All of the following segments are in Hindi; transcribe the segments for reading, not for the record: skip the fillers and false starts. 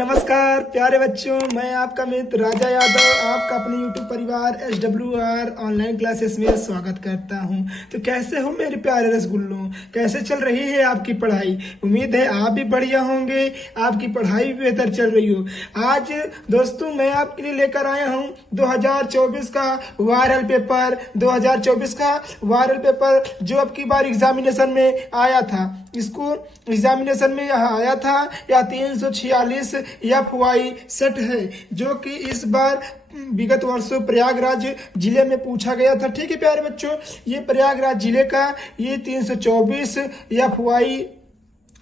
नमस्कार प्यारे बच्चों, मैं आपका मित्र राजा यादव आपका अपने YouTube परिवार SWR ऑनलाइन क्लासेस में स्वागत करता हूं। तो कैसे हो मेरे प्यारे रसगुल्लों, कैसे चल रही है आपकी पढ़ाई? उम्मीद है आप भी बढ़िया होंगे, आपकी पढ़ाई भी बेहतर चल रही हो। आज दोस्तों मैं आपके लिए लेकर आया हूं 2024 का वायरल पेपर। 2024 का वायरल पेपर जो अब की बार एग्जामिनेशन में आया था, इसको एग्जामिनेशन में यहाँ आया था या 346 FY सेट है, जो कि इस बार विगत वर्षों प्रयागराज जिले में पूछा गया था। ठीक है प्यारे बच्चों, ये प्रयागराज जिले का ये 324 FY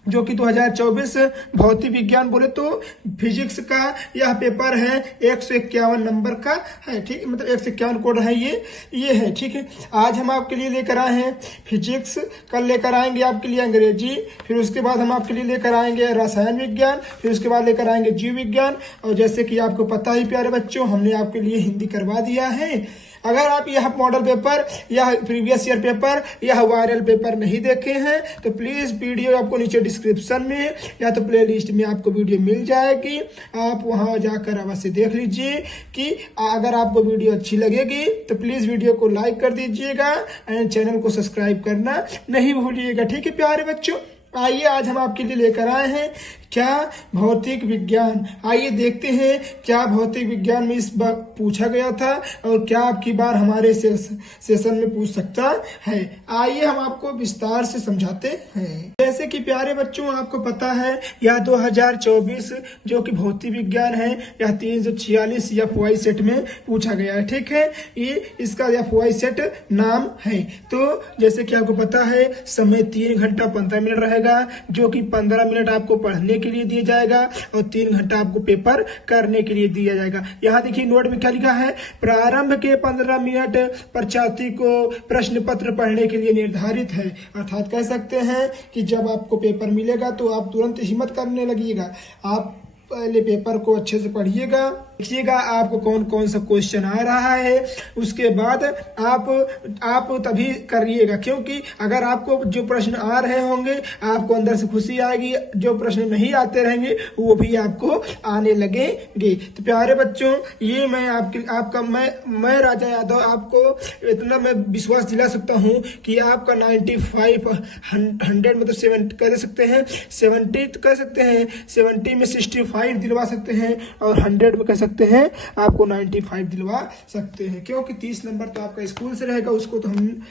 जो कि 2024 भौतिक विज्ञान बोले तो फिजिक्स का यह पेपर है। 151 नंबर का है, ठीक है, मतलब 151 कोड है ये है। ठीक है, आज हम आपके लिए लेकर आए हैं फिजिक्स, कल लेकर आएंगे आपके लिए अंग्रेजी, फिर उसके बाद हम आपके लिए लेकर आएंगे रसायन विज्ञान, फिर उसके बाद लेकर आएंगे जीव विज्ञान। और जैसे कि आपको पता ही प्यारे बच्चों, हमने आपके लिए हिंदी करवा दिया है। अगर आप यह मॉडल पेपर या प्रीवियस ईयर पेपर या वायरल पेपर नहीं देखे हैं तो प्लीज वीडियो आपको नीचे डिस्क्रिप्शन में या तो प्लेलिस्ट में आपको वीडियो मिल जाएगी, आप वहां जाकर अवश्य देख लीजिए। कि अगर आपको वीडियो अच्छी लगेगी तो प्लीज वीडियो को लाइक कर दीजिएगा एंड चैनल को सब्सक्राइब करना नहीं भूलिएगा। ठीक है प्यारे बच्चों, आइए आज हम आपके लिए लेकर आए हैं क्या भौतिक विज्ञान। आइए देखते हैं क्या भौतिक विज्ञान में इस बार पूछा गया था और क्या आपकी बार हमारे सेशन में पूछ सकता है। आइए हम आपको विस्तार से समझाते हैं। जैसे कि प्यारे बच्चों आपको पता है यह 2024 जो कि भौतिक विज्ञान है, यह 346 FY सेट में पूछा गया है। ठीक है, ये इसका FY सेट नाम है। तो जैसे कि आपको पता है समय 3 घंटा 15 मिनट रहेगा, जो कि 15 मिनट आपको पढ़ने के लिए दिया जाएगा और 3 घंटा आपको पेपर करने के लिए दिया जाएगा। यहाँ देखिए नोट में क्या लिखा है, प्रारंभ के 15 मिनट परीक्षार्थी को प्रश्न पत्र पढ़ने के लिए निर्धारित है। अर्थात कह सकते हैं कि जब आपको पेपर मिलेगा तो आप तुरंत हिम्मत करने लगिएगा। आप पहले पेपर को अच्छे से पढ़िएगा, देखिएगा आपको कौन कौन सा क्वेश्चन आ रहा है, उसके बाद आप तभी करिएगा। क्योंकि अगर आपको जो प्रश्न आ रहे होंगे आपको अंदर से खुशी आएगी, जो प्रश्न नहीं आते रहेंगे वो भी आपको आने लगेंगे। तो प्यारे बच्चों, ये मैं राजा यादव आपको इतना मैं विश्वास दिला सकता हूँ कि आपका 95 100 मतलब 70 कह सकते हैं, 70 कह सकते हैं, 70 में 65 दिलवा सकते हैं और 100 में कह सकते हैं आपको 95 दिलवा सकते हैं। क्योंकि 30 नंबर तो आपका स्कूल से रहेगा, उसको तो हम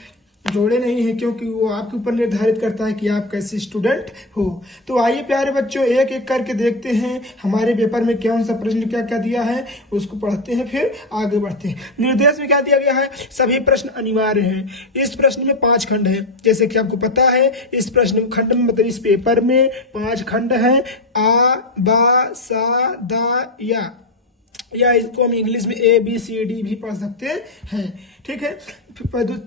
जोड़े नहीं है, क्योंकि वो आपके ऊपर निर्धारित करता है कि आप कैसे स्टूडेंट हो। तो आइए प्यारे बच्चों एक एक करके देखते हैं हमारे पेपर में कौन सा प्रश्न क्या क्या दिया है, उसको पढ़ते हैं फिर आगे बढ़ते हैं। निर्देश में क्या दिया गया है, सभी प्रश्न अनिवार्य हैं। इस प्रश्न में 5 खंड है। जैसे कि आपको पता है इस प्रश्न खंड में मतलब इस पेपर में 5 खंड है, आ बा सा दा या इसको हम इंग्लिश में ABCD भी पढ़ सकते हैं। ठीक है,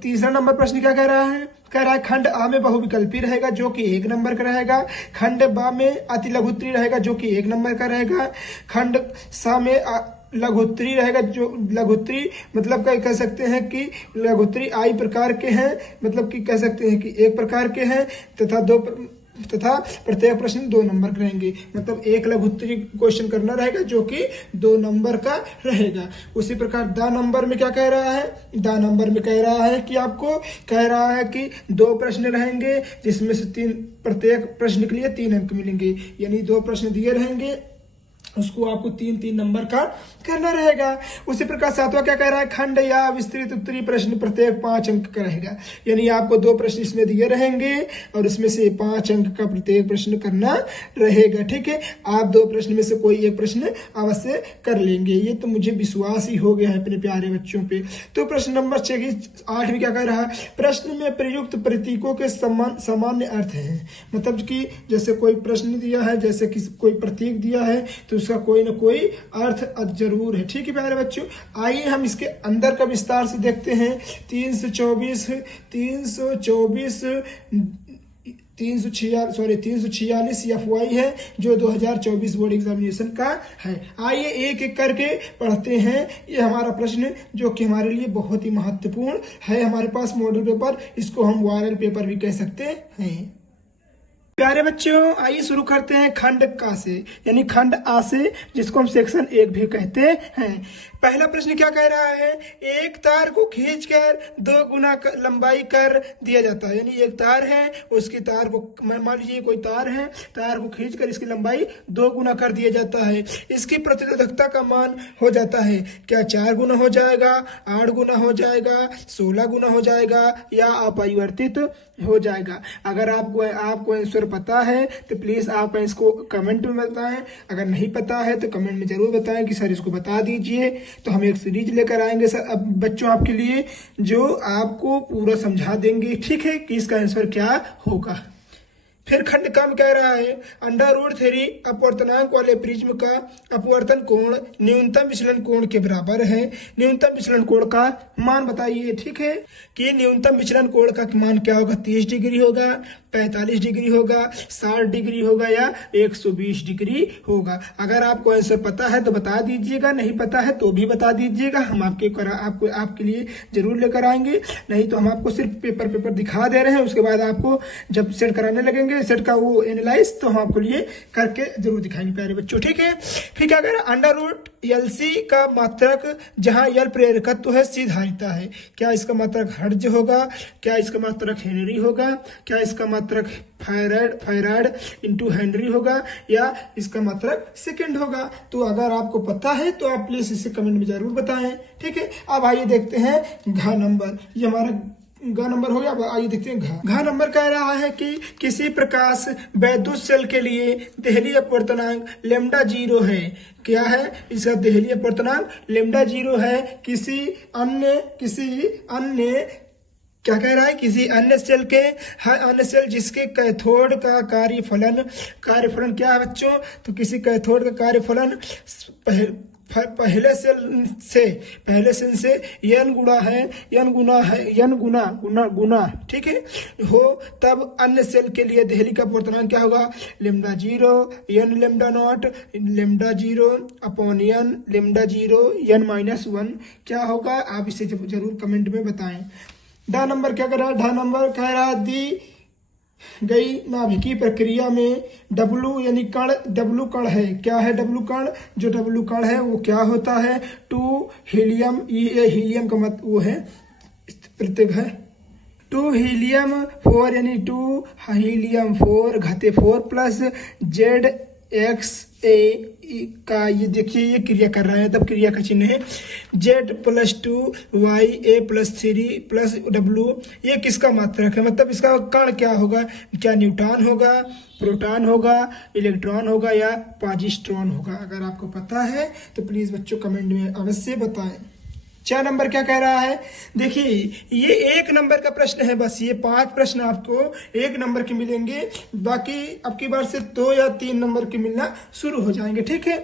तीसरा नंबर प्रश्न क्या कह रहा है, खंड आ में बहुविकल्पी रहेगा जो कि 1 नंबर का रहेगा। खंड बा में अति लघुत्तरी रहेगा जो कि 1 नंबर का रहेगा। खंड सा में लघुत्तरी रहेगा, जो लघुत्तरी मतलब कह सकते हैं कि लघुत्तरी आई प्रकार के हैं, मतलब कि कह सकते हैं कि 1 प्रकार के हैं तथा प्रत्येक प्रश्न 2 नंबर के रहेंगे। मतलब 1 लघुत्तरी क्वेश्चन करना रहेगा जो कि 2 नंबर का रहेगा। उसी प्रकार दा नंबर में क्या कह रहा है, दा नंबर में कह रहा है कि आपको कह रहा है कि 2 प्रश्न रहेंगे जिसमें से प्रत्येक प्रश्न के लिए 3 अंक मिलेंगे, यानी 2 प्रश्न दिए रहेंगे उसको आपको 3-3 नंबर का करना रहेगा। उसी प्रकार 7वां क्या कह रहा है, खंड या विस्तृत उत्तरी प्रश्न प्रत्येक 5 अंक का रहेगा, यानी आपको 2 प्रश्न इसमें दिए रहेंगे और इसमें से 5 अंक का प्रत्येक प्रश्न करना रहेगा। ठीक है, आप 2 प्रश्न में से कोई एक प्रश्न अवश्य कर लेंगे, ये तो मुझे विश्वास ही हो गया है अपने प्यारे बच्चों पे। तो प्रश्न नंबर 8 में क्या कह रहा है, प्रश्न में प्रयुक्त प्रतीकों के सामान्य अर्थ है। मतलब कि जैसे कोई प्रश्न दिया है, जैसे कि कोई प्रतीक दिया है तो उसका कोई ना कोई अर्थ जरूर है। ठीक है प्यारे बच्चों, आइए हम इसके अंदर का विस्तार से देखते हैं। 346 FY है जो 2024 बोर्ड एग्जामिनेशन का है। आइए एक एक करके पढ़ते हैं। ये हमारा प्रश्न जो कि हमारे लिए बहुत ही महत्वपूर्ण है, हमारे पास मॉडल पेपर, इसको हम वायरल पेपर भी कह सकते हैं। प्यारे बच्चों, आइए शुरू करते हैं खंड का से यानी खंड आ से, जिसको हम सेक्शन 1 भी कहते हैं। पहला प्रश्न क्या कह रहा है, एक तार को खींचकर 2 गुना लंबाई कर दिया जाता है। यानी एक तार है, उसकी तार को मान लीजिए कोई तार है, तार को खींचकर इसकी लंबाई 2 गुना कर दिया जाता है। इसकी प्रतिरोधकता का मान हो जाता है क्या 4 गुना हो जाएगा, 8 गुना हो जाएगा, 16 गुना हो जाएगा या अपरिवर्तित हो जाएगा। अगर आपको आंसर पता है तो प्लीज आप इसको कमेंट में बताएं। अगर नहीं पता है तो कमेंट में जरूर बताएं कि सर इसको बता दीजिए। तो हम एक सीरीज लेकर आएंगे सर अब बच्चों आपके लिए, जो आपको पूरा समझा देंगे, ठीक है, कि इसका आंसर क्या होगा। फिर खंड कम कह रहा है √3 अपवर्तनांक वाले प्रिज्म का अपवर्तन कोण न्यूनतम विचलन कोण के बराबर है। न्यूनतम विचलन कोण का मान बताइए, ठीक है, कि न्यूनतम विचलन कोण का मान क्या होगा, 30 डिग्री होगा, 45 डिग्री होगा, 60 डिग्री होगा या 120 डिग्री होगा। अगर आपको आंसर पता है तो बता दीजिएगा, नहीं पता है तो भी बता दीजिएगा, हम आपके लिए जरूर लेकर आएंगे। नहीं तो हम आपको सिर्फ पेपर दिखा दे रहे हैं, उसके बाद आपको जब सेट कराने लगेंगे सेट का वो एनालाइज, तो हम आपको लिए करके जरूर दिखाएंगे प्यारे बच्चों, ठीक है। फिर क्या कह रहा है √LC का मात्रक जहां यल प्रेरकत्व है, सी धारिता है। क्या इसका मात्रक हर्ट्ज होगा, क्या इसका मात्रक हेनरी होगा, क्या इसका मात्रक फैराड इंटू हेनरी होगा या इसका मात्रक सेकंड होगा। तो अगर आपको पता है तो आप प्लीज इसे कमेंट में जरूर बताएं, ठीक है। अब आइए देखते हैं घ नंबर, ये हमारा घ नंबर हो गया। अब आइए देखते हैं घ नंबर कह रहा है कि किसी प्रकाश वैद्युत सेल के लिए देहली अपवर्तनांक λ0 है। क्या है इसका देहली अपवर्तनांक λ0 है। किसी अन्य क्या कह रहा है, किसी अन्य सेल जिसके कैथोड का कार्यफलन क्या है बच्चों, तो किसी कैथोड का कार्यफलन पहले सेल से n गुना ठीक है हो, तब अन्य सेल के लिए देहली का अपवर्तनांक क्या होगा, λ0 n λ0 अपॉन n λ0 n -1 क्या होगा। आप इसे जरूर कमेंट में बताएं। ढ नंबर क्या कर रहा है, ढ नंबर कह रहा है दी गई नाभिकीय प्रक्रिया में W कण है। क्या है W कण, जो W कण है वो क्या होता है, 2 हीलियम, ये हीलियम का मत वो है प्रतीक है, 2 हीलियम 4 यानी 2 हीलियम 4 घाते 4 प्लस ZXA का, ये देखिए ये क्रिया कर रहा है, तब क्रिया का चिन्ह है Z+2 YA +3 प्लस W। ये किसका मात्रक है, मतलब इसका कण क्या होगा, क्या न्यूट्रॉन होगा, प्रोटॉन होगा, इलेक्ट्रॉन होगा या पॉजिट्रॉन होगा। अगर आपको पता है तो प्लीज बच्चों कमेंट में अवश्य बताएं। 4 नंबर क्या कह रहा है, देखिए ये 1 नंबर का प्रश्न है, बस ये 5 प्रश्न आपको 1 नंबर के मिलेंगे, बाकी अब की बार से 2 या 3 नंबर के मिलना शुरू हो जाएंगे, ठीक है।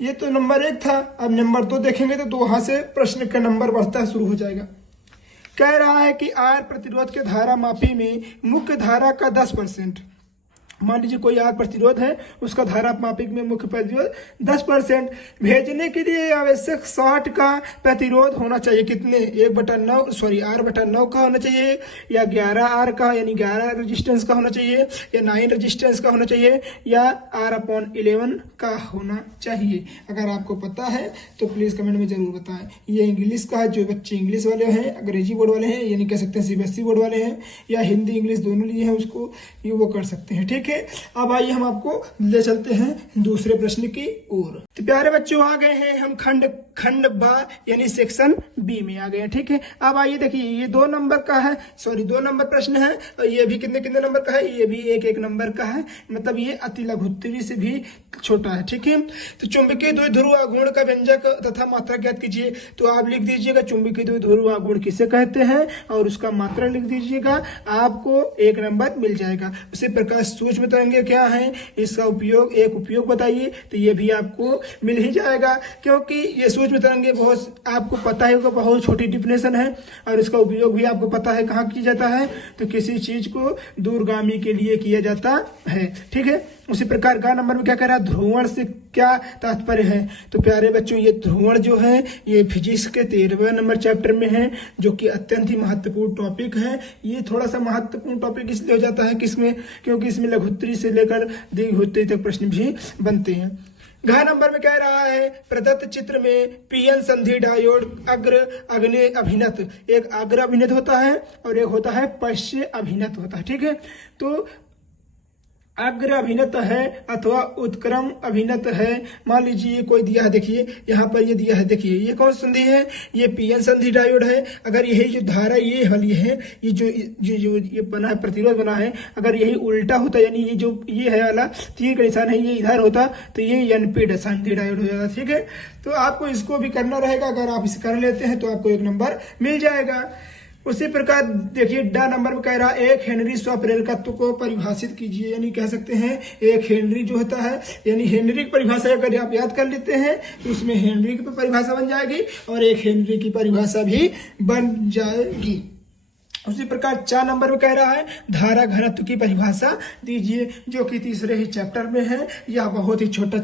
ये तो नंबर 1 था, अब नंबर 2 देखेंगे तो वहां से प्रश्न का नंबर बढ़ता शुरू हो जाएगा। कह रहा है कि R प्रतिरोध के धारा मापी में मुख्य धारा का 10%, मान लीजिए कोई R प्रतिरोध है, उसका धारा मापिक में मुख्य प्रतिरोध 10%, भेजने के लिए आवश्यक शॉर्ट का प्रतिरोध होना चाहिए कितने, R/9 का होना चाहिए या 11R का यानी 11 रेजिस्टेंस का होना चाहिए या 9 रेजिस्टेंस का होना चाहिए या R/11 का होना चाहिए। अगर आपको पता है तो प्लीज कमेंट में जरूर बताएं। ये इंग्लिश का है, जो बच्चे इंग्लिश वाले हैं, अंग्रेजी बोर्ड वाले हैं, ये नहीं कह सकते CBSE बोर्ड वाले हैं या हिंदी इंग्लिश दोनों लिए हैं, उसको ये वो कर सकते हैं, ठीक है। अब आइए हम आपको ले चलते हैं दूसरे प्रश्न की ओर। तो प्यारे बच्चों आ गए हैं हम खंड बा यानी सेक्शन बी में आ गए हैं, ठीक है। अब आइए देखिए ये 2 नंबर का है, 2 नंबर प्रश्न है, और ये भी कितने नंबर का है, ये भी 1 नंबर का है, मतलब ये अति लघुत्तरी से भी छोटा है, ठीक है। तो चुंबकीय द्विध्रुव आघूर्ण का व्यंजक तथा मात्रा ज्ञात कीजिए। तो आप लिख दीजिएगा चुंबकीय द्विध्रुव आघूर्ण किसे कहते हैं और उसका मात्रा लिख दीजिएगा, आपको 1 नंबर मिल जाएगा। उसी प्रकार सूक्ष्म तरंगे क्या है, इसका एक उपयोग बताइए, तो ये भी आपको मिल ही जाएगा, क्योंकि ये सूक्ष्म तरंगे बहुत आपको पता है बहुत छोटी डिफिनेशन है और इसका उपयोग भी आपको पता है कहाँ किया जाता है, तो किसी चीज को दूरगामी के लिए किया जाता है, ठीक है। उसी प्रकार ग नंबर में क्या कह रहा है, ध्रुवण से क्या तात्पर्य है। तो प्यारे बच्चों ये ध्रुवण जो है ये फिजिक्स के 13वें नंबर चैप्टर में है, जो कि अत्यंत ही महत्वपूर्ण टॉपिक है। ये थोड़ा सा महत्वपूर्ण टॉपिक इसलिए हो जाता है किसमें, क्योंकि इसमें लघुत्तरी से लेकर दीर्घोत्तरी तक प्रश्न भी बनते हैं। घ नंबर में कह रहा है प्रदत्त चित्र में पीएन संधि डायोड अग्र अग्नि अभिनत, एक अग्र अभिनत होता है और एक होता है पश्य अभिनत होता है। ठीक है, तो अग्र अभिनत है अथवा उत्क्रम अभिनत है। मान लीजिए कोई दिया है, देखिए यहाँ पर ये दिया है, देखिए ये कौन संधि है, ये पीएन संधि डायोड है। अगर यही जो धारा ये वाली है, ये जो ये बना है, प्रतिरोध बना है, अगर यही उल्टा होता, यानी ये जो ये है वाला तीर का निशान है, ये इधर होता तो ये एनपी संधि डायोड हो जाता। ठीक है, तो आपको इसको भी करना रहेगा। अगर आप इसे कर लेते हैं तो आपको 1 नंबर मिल जाएगा। उसी प्रकार देखिए ड नंबर में कह रहा है 1 हेनरी स्वप्रेरकत्व को परिभाषित कीजिए, यानी कह सकते हैं 1 हेनरी जो होता है, यानी हेनरी की परिभाषा अगर आप याद कर लेते हैं तो उसमें हेनरी की परिभाषा बन जाएगी और 1 हेनरी की परिभाषा भी बन जाएगी। उसी प्रकार 4 नंबर में कह रहा है धारा घनत्व की परिभाषा दीजिए, जो कि तीसरे ही चैप्टर में है। यह बहुत ही छोटा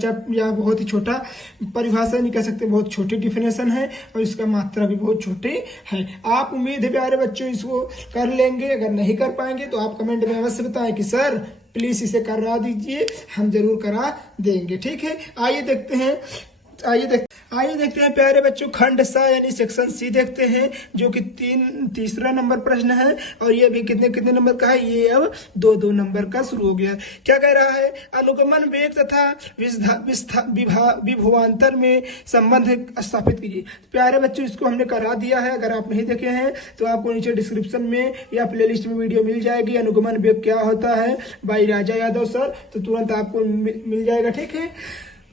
परिभाषा नहीं कह सकते, बहुत छोटी डिफिनेशन है और इसका मात्रा भी बहुत छोटी है। आप उम्मीद है प्यारे बच्चों इसको कर लेंगे। अगर नहीं कर पाएंगे तो आप कमेंट में अवश्य बताएं कि सर प्लीज इसे करा दीजिए, हम जरूर करा देंगे। ठीक है, आइए देखते हैं प्यारे बच्चों खंड सा यानी सेक्शन सी देखते हैं, जो कि तीसरा नंबर प्रश्न है और ये भी कितने नंबर का है, ये अब 2 नंबर का शुरू हो गया। क्या कह रहा है, अनुगमन वेग तथा विभवांतर में संबंध स्थापित कीजिए। प्यारे बच्चों इसको हमने करा दिया है, अगर आप नहीं देखे हैं तो आपको नीचे डिस्क्रिप्शन में या प्लेलिस्ट में वीडियो मिल जाएगी। अनुगमन वेग क्या होता है बाई राजा यादव सर, तो तुरंत आपको मिल जाएगा। ठीक है,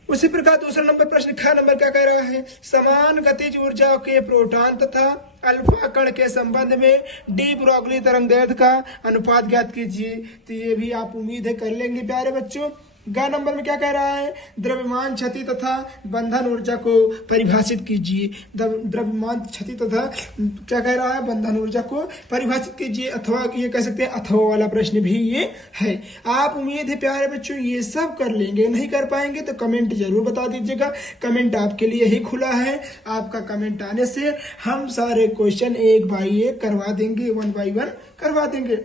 उसी प्रकार दूसरा नंबर प्रश्न ख नंबर क्या कह रहा है, समान गतिज ऊर्जा के प्रोटॉन तथा अल्फा कण के संबंध में डी ब्रोगली तरंगदैर्घ्य का अनुपात ज्ञात कीजिए। तो ये भी आप उम्मीद है कर लेंगे प्यारे बच्चों। ग नंबर में क्या कह रहा है, द्रव्यमान क्षति तथा बंधन ऊर्जा को परिभाषित कीजिए। द्रव्यमान क्षति तथा क्या कह रहा है, बंधन ऊर्जा को परिभाषित कीजिए, अथवा ये कह सकते हैं अथवा वाला प्रश्न भी ये है। आप उम्मीद है प्यारे बच्चों ये सब कर लेंगे। नहीं कर पाएंगे तो कमेंट जरूर बता दीजिएगा, कमेंट आपके लिए ही खुला है। आपका कमेंट आने से हम सारे क्वेश्चन 1 बाई 1 करवा देंगे, 1 बाई 1 करवा देंगे।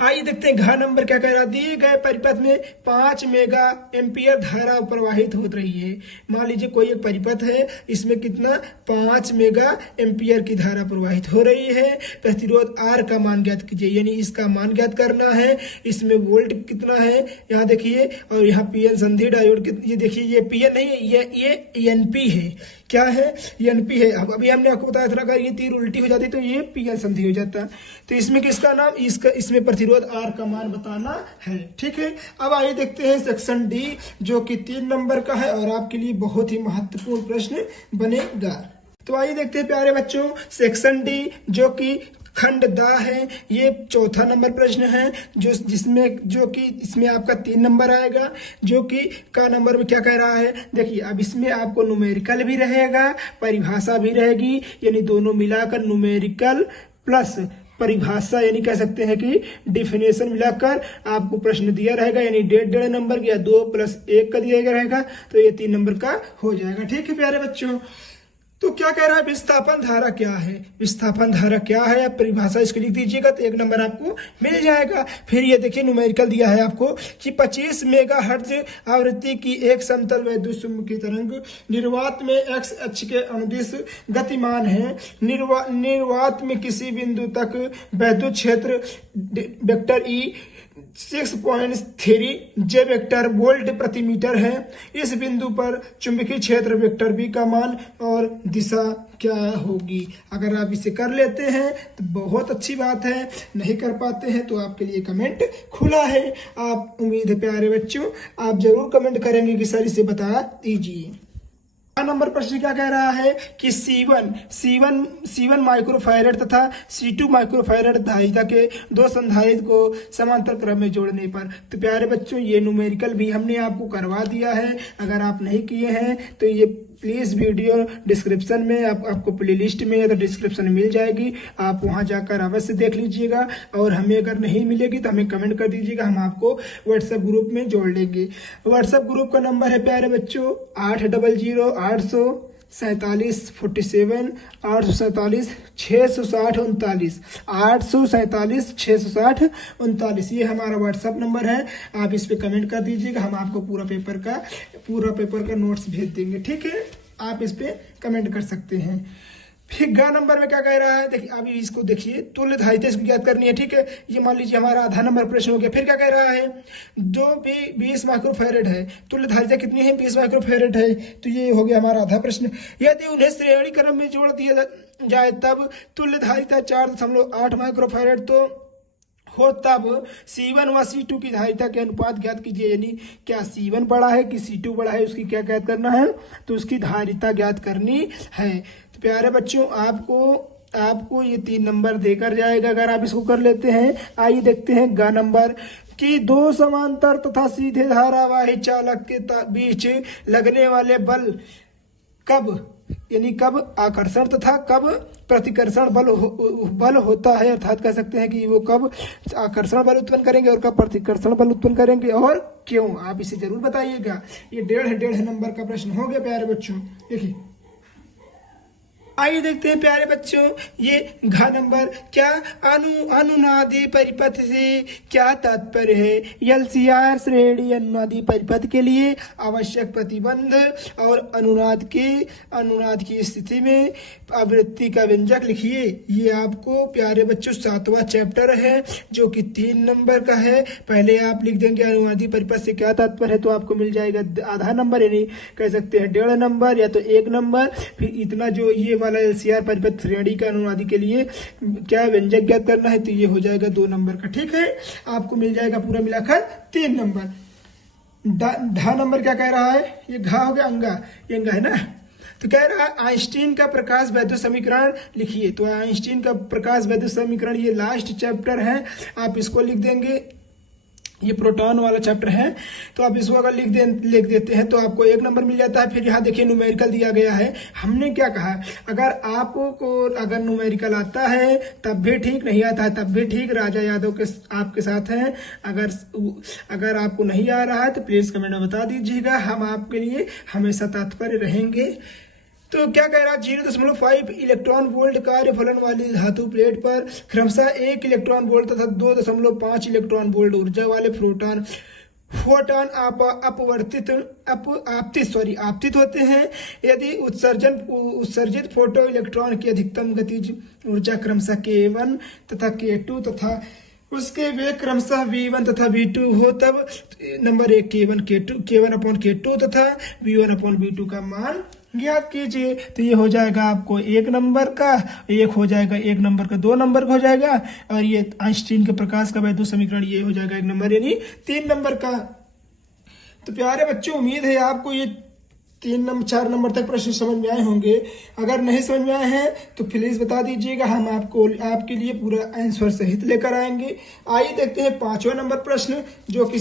आइए देखते हैं घ नंबर क्या कह रहा है, दिए गए परिपथ में 5 मेगा एम्पियर धारा प्रवाहित हो रही है। मान लीजिए कोई एक परिपथ है, इसमें कितना 5 मेगा एम्पियर की धारा प्रवाहित हो रही है। प्रतिरोध R का मान ज्ञात कीजिए, यानी इसका मान ज्ञात करना है। इसमें वोल्ट कितना है यहाँ देखिए, और यहाँ पीएन संधि डायोड ये देखिए, ये पीएन नहीं है, ये एनपी है। क्या है, एनपी है। अब अभी हमने आपको बताया था अगर ये तीर उल्टी हो जाती तो ये पीएन संधि हो जाता। तो इसमें किसका नाम, इसमें प्रतिरोध R का मान बताना है। ठीक है, अब आइए देखते हैं सेक्शन डी, जो कि 3 नंबर का है और आपके लिए बहुत ही महत्वपूर्ण प्रश्न बनेगा। तो आइए देखते हैं प्यारे बच्चों सेक्शन डी, जो कि खंड दा है। ये 4था नंबर प्रश्न है, जो कि इसमें आपका 3 नंबर आएगा। जो कि का नंबर में क्या कह रहा है, देखिए अब इसमें आपको न्यूमेरिकल भी रहेगा, परिभाषा भी रहेगी, यानी दोनों मिलाकर न्यूमेरिकल प्लस परिभाषा, यानी कह सकते हैं कि डिफिनेशन मिलाकर आपको प्रश्न दिया रहेगा, यानी 1.5 नंबर या 2 + 1 का दिया रहेगा, तो ये 3 नंबर का हो जाएगा। ठीक है प्यारे बच्चों, तो क्या कह रहा है, विस्थापन धारा क्या है, विस्थापन धारा क्या है, आप परिभाषा इसको लिख दीजिएगा तो 1 नंबर आपको मिल जाएगा। फिर ये देखिए न्यूमेरिकल दिया है आपको कि 25 मेगाहर्ट्ज आवृत्ति की एक समतल वैद्युत चुम्बकीय तरंग निर्वात में x अक्ष के अनुदिश गतिमान है। निर्वात में किसी बिंदु तक वैद्युत क्षेत्र वेक्टर E 6.3 जे वेक्टर वोल्ट प्रति मीटर है। इस बिंदु पर चुंबकीय क्षेत्र वेक्टर बी का मान और दिशा क्या होगी। अगर आप इसे कर लेते हैं तो बहुत अच्छी बात है, नहीं कर पाते हैं तो आपके लिए कमेंट खुला है। आप उम्मीद है प्यारे बच्चों आप जरूर कमेंट करेंगे कि सर इसे बता दीजिए। नंबर प्रश्न क्या कह रहा है कि C1 माइक्रोफैरड तथा C2 माइक्रोफैरड धारिता के दो संधारित्र को समांतर क्रम में जोड़ने पर। तो प्यारे बच्चों, ये न्यूमेरिकल भी हमने आपको करवा दिया है। अगर आप नहीं किए हैं तो ये प्लीज वीडियो डिस्क्रिप्शन में आपको प्लेलिस्ट में या तो डिस्क्रिप्शन में मिल जाएगी, आप वहां जाकर अवश्य देख लीजिएगा। और हमें अगर नहीं मिलेगी तो हमें कमेंट कर दीजिएगा, हम आपको व्हाट्सएप ग्रुप में जोड़ लेंगे। व्हाट्सएप ग्रुप का नंबर है प्यारे बच्चों 800-847-47-47 847-660-39 847-660-39। ये हमारा व्हाट्सएप नंबर है, आप इस पे कमेंट कर दीजिएगा, हम आपको पूरा पेपर का नोट्स भेज देंगे। ठीक है, आप इस पे कमेंट कर सकते हैं। फिर ग नंबर में क्या कह रहा है, देखिए अभी इसको देखिए, तुल्य धारिता इसको याद करनी है। ठीक है, ये मान लीजिए हमारा आधा नंबर प्रश्न हो गया। फिर क्या कह रहा है, 20 माइक्रोफैरड है, तुल्य धारिता कितनी है, 20 माइक्रोफैरड है। तो ये हो गया हमारा आधा प्रश्न। यदि उन्हें श्रेणी क्रम में जोड़ दिया जाए तब तुल्य धारिता 4.8 माइक्रोफैरड तो हो, तब C1 व C2 की धारिता के अनुपात ज्ञात कीजिए। यानी क्या C1 बड़ा है कि C2 बड़ा है, उसकी क्या ज्ञात करना है, तो उसकी धारिता ज्ञात करनी है। तो प्यारे बच्चों, आपको ये 3 नंबर देकर जाएगा अगर आप इसको कर लेते हैं। आइए देखते हैं ग नंबर कि दो समांतर तथा सीधे धारावाही चालक के बीच लगने वाले बल कब आकर्षण तथा कब प्रतिकर्षण बल होता है। अर्थात कह सकते हैं कि वो कब आकर्षण बल उत्पन्न करेंगे और कब प्रतिकर्षण बल उत्पन्न करेंगे और क्यों, आप इसे जरूर बताइएगा। ये 1.5 नंबर का प्रश्न हो गया प्यारे बच्चों। देखिए आइए देखते हैं प्यारे बच्चों, ये घ नंबर क्या अनुनादी परिपथ से क्या तात्पर्य है। एलसीआर श्रेणी अनुनादी परिपथ के लिए आवश्यक प्रतिबंध और अनुनाद की स्थिति में आवृत्ति का व्यंजक लिखिए। ये आपको प्यारे बच्चों 7वां चैप्टर है जो कि 3 नंबर का है। पहले आप लिख देंगे अनुनादी परिपथ से क्या तात्पर्य है, तो आपको मिल जाएगा आधा नंबर, यानी कह सकते हैं 1.5 नंबर या तो 1 नंबर। फिर इतना जो ये वाला एलसीआर परिपथ श्रेणी का अनुनादी के लिए क्या व्यंजक ज्ञात करना है, तो ये हो जाएगा 2 नंबर का। ठीक है, आपको मिल जाएगा पूरा मिलाकर 3 नंबर। ढ नंबर क्या कह रहा है, ये घा हो गया अंगा, ये अंगा है ना। तो कह रहा है आइंस्टीन का प्रकाश वैद्युत समीकरण लिखिए। तो आइंस्टीन का प्रकाश वैद्युत समीकरण ये लास्ट चैप्टर है, आप इसको लिख देंगे। ये प्रोटॉन वाला चैप्टर है, तो आप इसको अगर लिख देते हैं तो आपको 1 नंबर मिल जाता है। फिर यहाँ देखिए न्यूमेरिकल दिया गया है। हमने क्या कहा, अगर न्यूमेरिकल आता है तब भी ठीक, नहीं आता है तब भी ठीक। राजा यादव के आपके साथ हैं। अगर आपको नहीं आ रहा है तो प्लीज कमेंट में बता दीजिएगा, हम आपके लिए हमेशा तत्पर रहेंगे। तो क्या कह रहा है, 0.5 इलेक्ट्रॉन वोल्ट कार्य फलन वाली धातु प्लेट पर क्रमशः 1 इलेक्ट्रॉन वोल्ट तथा 2.5 इलेक्ट्रॉन वोल्ट ऊर्जा वाले फोटॉन आपतित होते हैं। यदि उत्सर्जित फोटो इलेक्ट्रॉन की अधिकतम गतिज ऊर्जा क्रमशः K1 तथा K2 तथा उसके वे क्रमशः V1 तथा V2 हो, तब नंबर 1 K1 अपॉन K2 तथा V1 अपॉन V2 का मान ज्ञात कीजिए। तो ये हो जाएगा आपको 1 नंबर का, एक हो जाएगा 1 नंबर का, 2 नंबर का हो जाएगा। और ये आइंस्टीन के प्रकाश का वैद्युत समीकरण ये हो जाएगा 1 नंबर, यानी 3 नंबर का। तो प्यारे बच्चों, उम्मीद है आपको ये 4 नंबर तक प्रश्न समझ में आए होंगे। अगर नहीं समझ में आए हैं तो प्लीज बता दीजिएगा, हम आपके लिए पूरा आंसर सहित लेकर आएंगे। आइए देखते हैं 5वां नंबर प्रश्न जो कि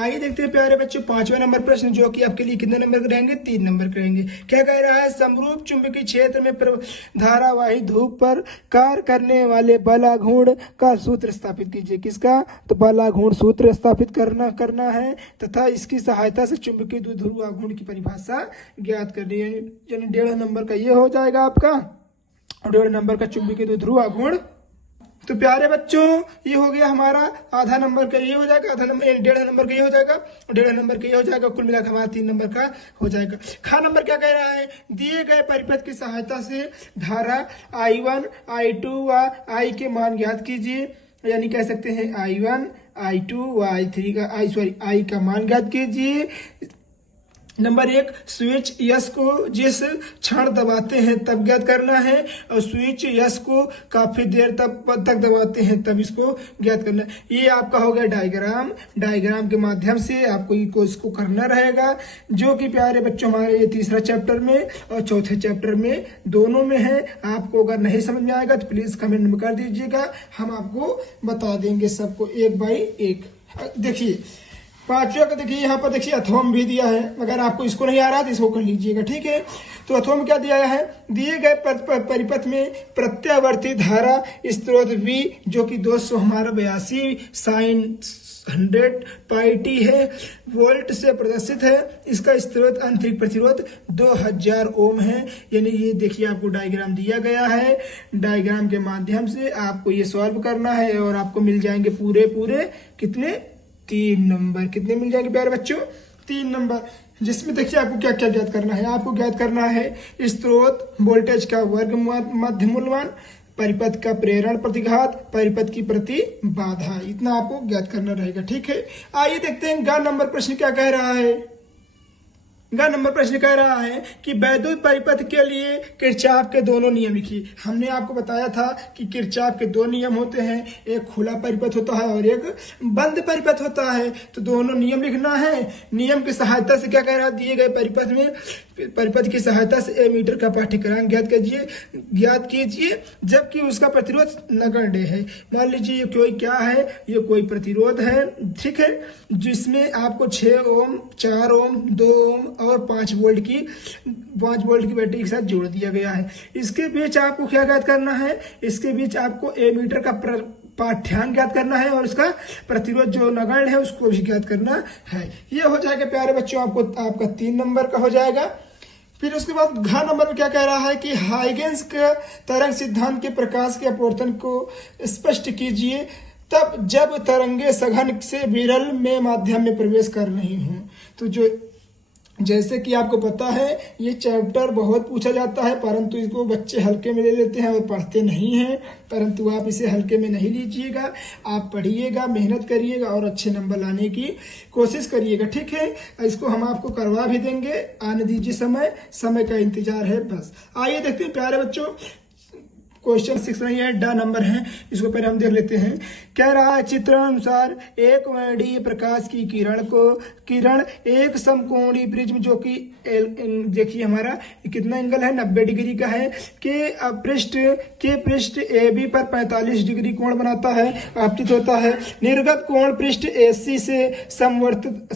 आइए देखते हैं प्यारे बच्चों 5वां नंबर प्रश्न जो कि आपके लिए कितने नंबर के रहेंगे, 3 नंबर के रहेंगे। क्या कह रहा है, समरूप चुंबकीय क्षेत्र में धारावाही धूप पर कार्य करने वाले बलाघूर्ण का सूत्र स्थापित कीजिए। किसका, तो बलाघूर्ण सूत्र स्थापित करना है तथा इसकी सहायता से चुंबकीय द्विध्रुव आघूर्ण की परिभाषा ज्ञात करनी है। यानी 1.5 नंबर का ये हो जाएगा आपका, 1.5 नंबर का चुंबकीय द्विध्रुव आघूर्ण। तो प्यारे बच्चों, ये हो गया हमारा आधा नंबर का, ये हो जाएगा आधा नंबर, 1.5 नंबर का ये हो जाएगा, 1.5 नंबर का ये हो जाएगा, कुल मिलाकर हमारा 3 नंबर का हो जाएगा। खा नंबर क्या कह रहा है, दिए गए परिपथ की सहायता से धारा I1, I2 व I के मान ज्ञात कीजिए। यानी कह सकते हैं I1, I2 व I का मान ज्ञात कीजिए। नंबर 1, स्विच यस को जिस क्षण दबाते हैं तब ज्ञात करना है, और स्विच यस को काफी देर तक दबाते हैं तब इसको ज्ञात करना है। ये आपका हो गया डायग्राम के माध्यम से आपको इसको करना रहेगा, जो कि प्यारे बच्चों हमारे ये तीसरा चैप्टर में और चौथे चैप्टर में दोनों में है। आपको अगर नहीं समझ में आएगा तो प्लीज कमेंट में कर दीजिएगा, हम आपको बता देंगे सबको एक बाई एक। देखिए पांचवा का देखिए यहाँ पर देखिए अथवम भी दिया है, अगर आपको इसको नहीं आ रहा तो इसको कर लीजिएगा, ठीक है। तो अथवम क्या दिया है, दिए गए परिपथ में प्रत्यावर्ती धारा स्रोत V जो कि 282 साइन 100 पाई टी है वोल्ट से प्रदर्शित है। इसका स्रोत आंतरिक प्रतिरोध 2000 ओम है। यानी ये देखिए आपको डायग्राम दिया गया है, डायग्राम के माध्यम से आपको ये सॉल्व करना है और आपको मिल जाएंगे पूरे कितने 3 नंबर। कितने मिल जाएंगे प्यारे बच्चों, 3 नंबर। जिसमें देखिए आपको क्या क्या ज्ञात करना है, आपको ज्ञात करना है स्रोत वोल्टेज का वर्ग मध्य मूलमान, परिपथ का प्रेरण प्रतिघात, परिपथ की प्रति बाधा, इतना आपको ज्ञात करना रहेगा, ठीक है। आइए देखते हैं ग नंबर प्रश्न क्या कह रहा है। ग नंबर प्रश्न कह रहा है कि वैद्युत परिपथ के लिए किरचॉफ के दोनों नियम लिखिए। हमने आपको बताया था कि किरचॉफ के 2 नियम होते हैं, एक खुला परिपथ होता है और एक बंद परिपथ होता है। तो दोनों नियम लिखना है। नियम की सहायता से क्या कह रहा है, दिए गए परिपथ की सहायता से एमीटर का पाठ्यक्रम ज्ञात कीजिए जबकि उसका प्रतिरोध नगण्य है। मान लीजिए ये कोई क्या है, ये कोई प्रतिरोध है, ठीक है, जिसमें आपको 6 ओम 4 ओम 2 ओम और 5 वोल्ट की बैटरी के साथ जोड़ दिया गया है। इसके बीच आपको क्या ज्ञात करना है, इसके बीच आपको एमीटर का पाठ्यांक ज्ञात करना है और इसका प्रतिरोध जो नगण्य है उसको भी ज्ञात करना है। ये हो जाएगा प्यारे बच्चों आपका 3 नंबर का हो जाएगा। फिर उसके बाद घ नंबर में क्या कह रहा है कि हाइगेंस के तरंग सिद्धांत के प्रकाश के अपवर्तन को स्पष्ट कीजिए तब जब तरंगे सघन से विरल में माध्यम में प्रवेश कर रही हूं। तो जैसे कि आपको पता है ये चैप्टर बहुत पूछा जाता है, परंतु इसको बच्चे हल्के में ले लेते हैं और पढ़ते नहीं हैं। परंतु आप इसे हल्के में नहीं लीजिएगा, आप पढ़िएगा, मेहनत करिएगा और अच्छे नंबर लाने की कोशिश करिएगा, ठीक है। इसको हम आपको करवा भी देंगे, आने दीजिए, समय का इंतजार है बस। आइए देखते हैं प्यारे बच्चों, क्वेश्चन 6 नहीं है, ड नंबर है, इसको पहले हम देख लेते हैं। कह रहा है चित्रानुसार एक वर्णीय प्रकाश की किरण एक समकोणीय प्रिज्म जो कि देखिए हमारा कितना एंगल है 90 डिग्री का है के पृष्ठ ए बी पर 45 डिग्री कोण बनाता है, आपतित होता है। निर्गत कोण पृष्ठ AC से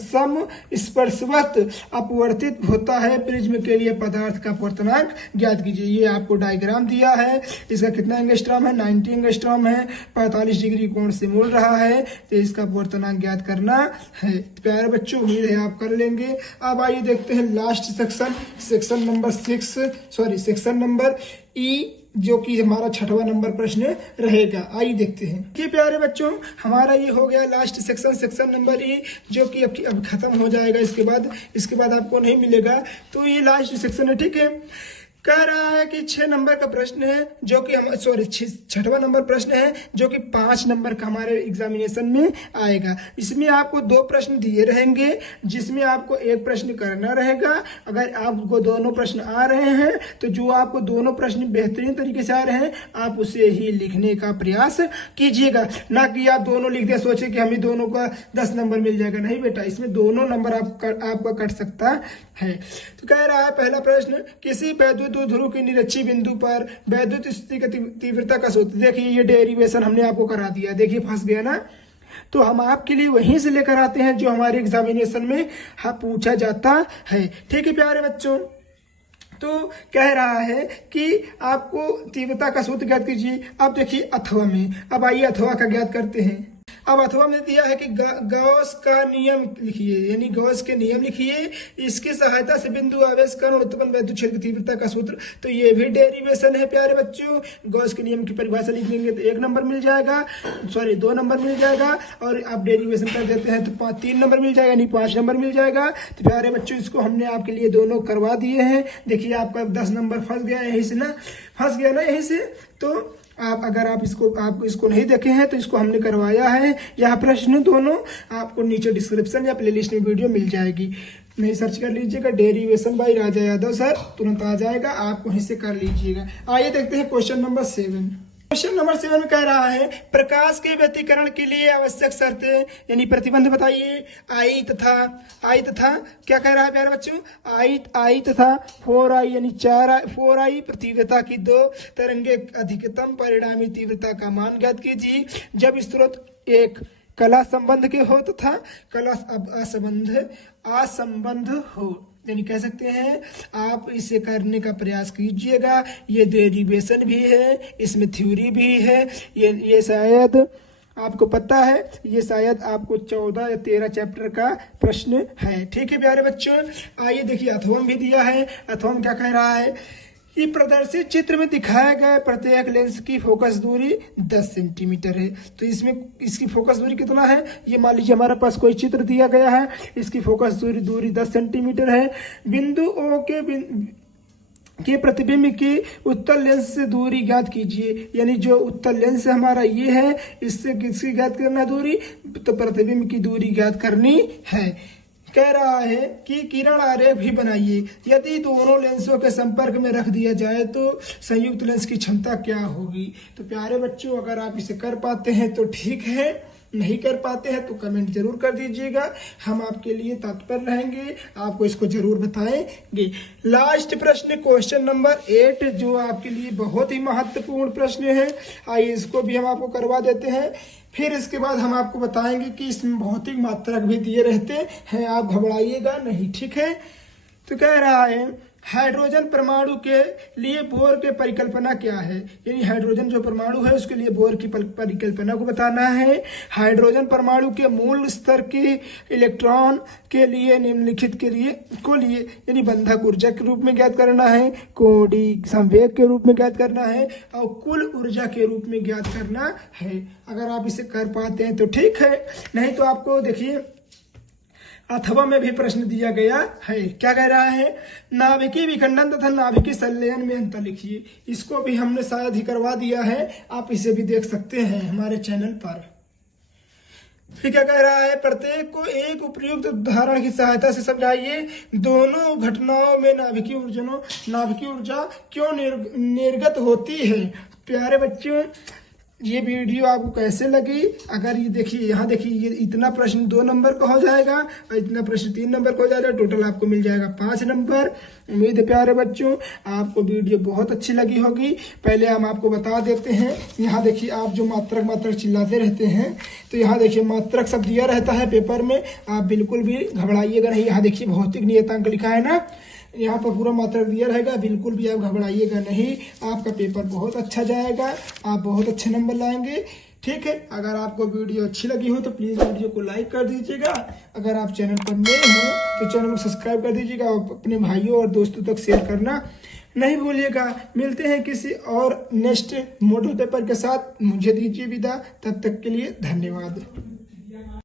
समस्पर्शवत अपवर्तित होता है। प्रिज्म के लिए पदार्थ का अपवर्तनांक ज्ञात कीजिए। ये आपको डायग्राम दिया है, इसका कितना एंगस्ट्रॉम है, 90 एंगस्ट्रॉम है, 45 डिग्री कोण से मुड़ रहा है, तो इसका अपवर्तनांक ज्ञात करना है। प्यारे बच्चों उम्मीद है आप कर लेंगे। अब आइए देखते हैं लास्ट सेक्शन नंबर E जो कि हमारा 6वां नंबर प्रश्न रहेगा। आइए देखते हैं कि प्यारे बच्चों हमारा ये हो गया लास्ट सेक्शन नंबर E जो कि अब खत्म हो जाएगा। इसके बाद आपको नहीं मिलेगा, तो ये लास्ट सेक्शन है, ठीक है। कह रहा है कि 6 नंबर का प्रश्न है जो कि 6वां नंबर प्रश्न है जो कि 5 नंबर का हमारे एग्जामिनेशन में आएगा। इसमें आपको 2 प्रश्न दिए रहेंगे जिसमें आपको एक प्रश्न करना रहेगा। अगर आपको दोनों प्रश्न आ रहे हैं तो जो आपको दोनों प्रश्न बेहतरीन तरीके से आ रहे हैं आप उसे ही लिखने का प्रयास कीजिएगा, ना कि आप दोनों लिख दे सोचे कि हमें दोनों का 10 नंबर मिल जाएगा। नहीं बेटा, इसमें दोनों नंबर आपका कट सकता है। तो कह रहा है पहला प्रश्न, किसी वैद्युत ध्रुव की निरक्षी बिंदु पर वैद्युत स्थिति की तीव्रता का सूत्र। देखिए ये डेरिवेशन हमने आपको करा दिया, देखिए फंस गया ना। तो हम आपके लिए वहीं से लेकर आते हैं जो हमारे एग्जामिनेशन में पूछा जाता है, ठीक है प्यारे बच्चों। तो कह रहा है कि आपको तीव्रता का सूत्र ज्ञात कीजिए। अब देखिए अथवा में, अब आइए अथवा का ज्ञात करते हैं। अब अथवा में दिया है कि गॉस का नियम लिखिए, यानी गॉस के नियम लिखिए। इसकी सहायता से बिंदु आवेश कण उत्पन्न वैद्युत क्षेत्र की तीव्रता का सूत्र। तो ये भी डेरिवेशन है प्यारे बच्चों। गॉस के नियम की परिभाषा लिख लेंगे तो 1 नंबर मिल जाएगा, 2 नंबर मिल जाएगा, और आप डेरिवेशन कर देते हैं तो 3 नंबर मिल जाएगा, यानी 5 नंबर मिल जाएगा। तो प्यारे बच्चों इसको हमने आपके लिए दोनों करवा दिए हैं। देखिए आपका 10 नंबर फंस गया यहीं से। तो आप इसको नहीं देखे हैं तो इसको हमने करवाया है। यह प्रश्न दोनों आपको नीचे डिस्क्रिप्शन या प्लेलिस्ट में वीडियो मिल जाएगी। नहीं सर्च कर लीजिएगा डेरिवेशन बाय राजा यादव सर, तुरंत आ जाएगा, आप वहीं से कर लीजिएगा। आइए देखते हैं क्वेश्चन नंबर 7। क्वेश्चन नंबर 7 में कह रहा है प्रकाश के व्यतिकरण के लिए आवश्यक शर्तें यानी प्रतिबंध बताइए। आई तथा क्या कह रहा है प्यारे बच्चों, आई तथा 4i यानी 4i पृथ्वीता की 2 तरंगे अधिकतम परिणामी तीव्रता का मान ज्ञात कीजिए जब स्रोत एक कला संबंध के हो तथा कला असंबंध हो। यानी कह सकते हैं आप इसे करने का प्रयास कीजिएगा। ये डेरिवेशन भी है, इसमें थ्योरी भी है, ये शायद आपको पता है, ये शायद आपको 14 या 13 चैप्टर का प्रश्न है। ठीक है प्यारे बच्चों, आइए देखिए अथवा भी दिया है। अथवा क्या कह रहा है कि प्रदर्शित चित्र में दिखाया गया प्रत्येक लेंस की फोकस दूरी 10 सेंटीमीटर है। तो इसमें इसकी फोकस दूरी कितना है, ये मान लीजिए हमारे पास कोई चित्र दिया गया है, इसकी फोकस दूरी 10 सेंटीमीटर है। बिंदु ओ के प्रतिबिंब की उत्तल लेंस से दूरी ज्ञात कीजिए। यानी जो उत्तल लेंस हमारा ये है, इससे किसकी ज्ञात करना दूरी, तो प्रतिबिंब की दूरी ज्ञात करनी है। कह रहा है कि किरण आरेख भी बनाइए। यदि दोनों लेंसों के संपर्क में रख दिया जाए तो संयुक्त लेंस की क्षमता क्या होगी। तो प्यारे बच्चों, अगर आप इसे कर पाते हैं तो ठीक है, नहीं कर पाते हैं तो कमेंट जरूर कर दीजिएगा, हम आपके लिए तत्पर रहेंगे, आपको इसको जरूर बताएंगे। लास्ट प्रश्न क्वेश्चन नंबर 8 जो आपके लिए बहुत ही महत्वपूर्ण प्रश्न है, आइए इसको भी हम आपको करवा देते हैं। फिर इसके बाद हम आपको बताएंगे कि इसमें भौतिक मात्रक भी दिए रहते हैं, आप घबराइएगा नहीं। ठीक है, तो कह रहा है हाइड्रोजन परमाणु के लिए बोर के परिकल्पना क्या है। यानी हाइड्रोजन जो परमाणु है उसके लिए बोर की परिकल्पना को बताना है। हाइड्रोजन परमाणु के मूल स्तर के इलेक्ट्रॉन के लिए निम्नलिखित के लिए यानी बंधक ऊर्जा के रूप में ज्ञात करना है, कोणीय संवेग के रूप में ज्ञात करना है और कुल ऊर्जा के रूप में ज्ञात करना है। अगर आप इसे कर पाते हैं तो ठीक है, नहीं तो आपको देखिए अथवा में भी प्रश्न दिया गया है। क्या कह रहा है, नाभिकीय विखंडन तथा नाभिकीय संलयन में अंतर लिखिए। इसको भी हमने शायद ही करवा दिया है, आप इसे भी देख सकते हैं हमारे चैनल पर। फिर क्या कह रहा है, प्रत्येक को एक उपयुक्त उदाहरण की सहायता से समझाइए। दोनों घटनाओं में नाभिकीय ऊर्जा क्यों निर्गत होती है। प्यारे बच्चों, ये वीडियो आपको कैसे लगी, अगर ये देखिए यहाँ देखिए, ये इतना प्रश्न 2 नंबर का हो जाएगा और इतना प्रश्न 3 नंबर का हो जाएगा, टोटल आपको मिल जाएगा 5 नंबर। उम्मीद है प्यारे बच्चों आपको वीडियो बहुत अच्छी लगी होगी। पहले हम आपको बता देते हैं, यहाँ देखिए आप जो मात्रक चिल्लाते रहते हैं, तो यहाँ देखिए मात्रक सब दिया रहता है पेपर में, आप बिल्कुल भी घबराइएगा नहीं। यहाँ देखिए भौतिक नियतांक लिखा है ना, यहाँ पर पूरा मात्रक दिया रहेगा, बिल्कुल भी आप घबराइएगा नहीं, आपका पेपर बहुत अच्छा जाएगा, आप बहुत अच्छे नंबर लाएंगे। ठीक है, अगर आपको वीडियो अच्छी लगी हो तो प्लीज़ वीडियो को लाइक कर दीजिएगा। अगर आप चैनल पर नए हो तो चैनल को सब्सक्राइब कर दीजिएगा और अपने भाइयों और दोस्तों तक शेयर करना नहीं भूलिएगा। मिलते हैं किसी और नेक्स्ट मॉडल पेपर के साथ, मुझे दीजिए विदा, तब तक के लिए धन्यवाद।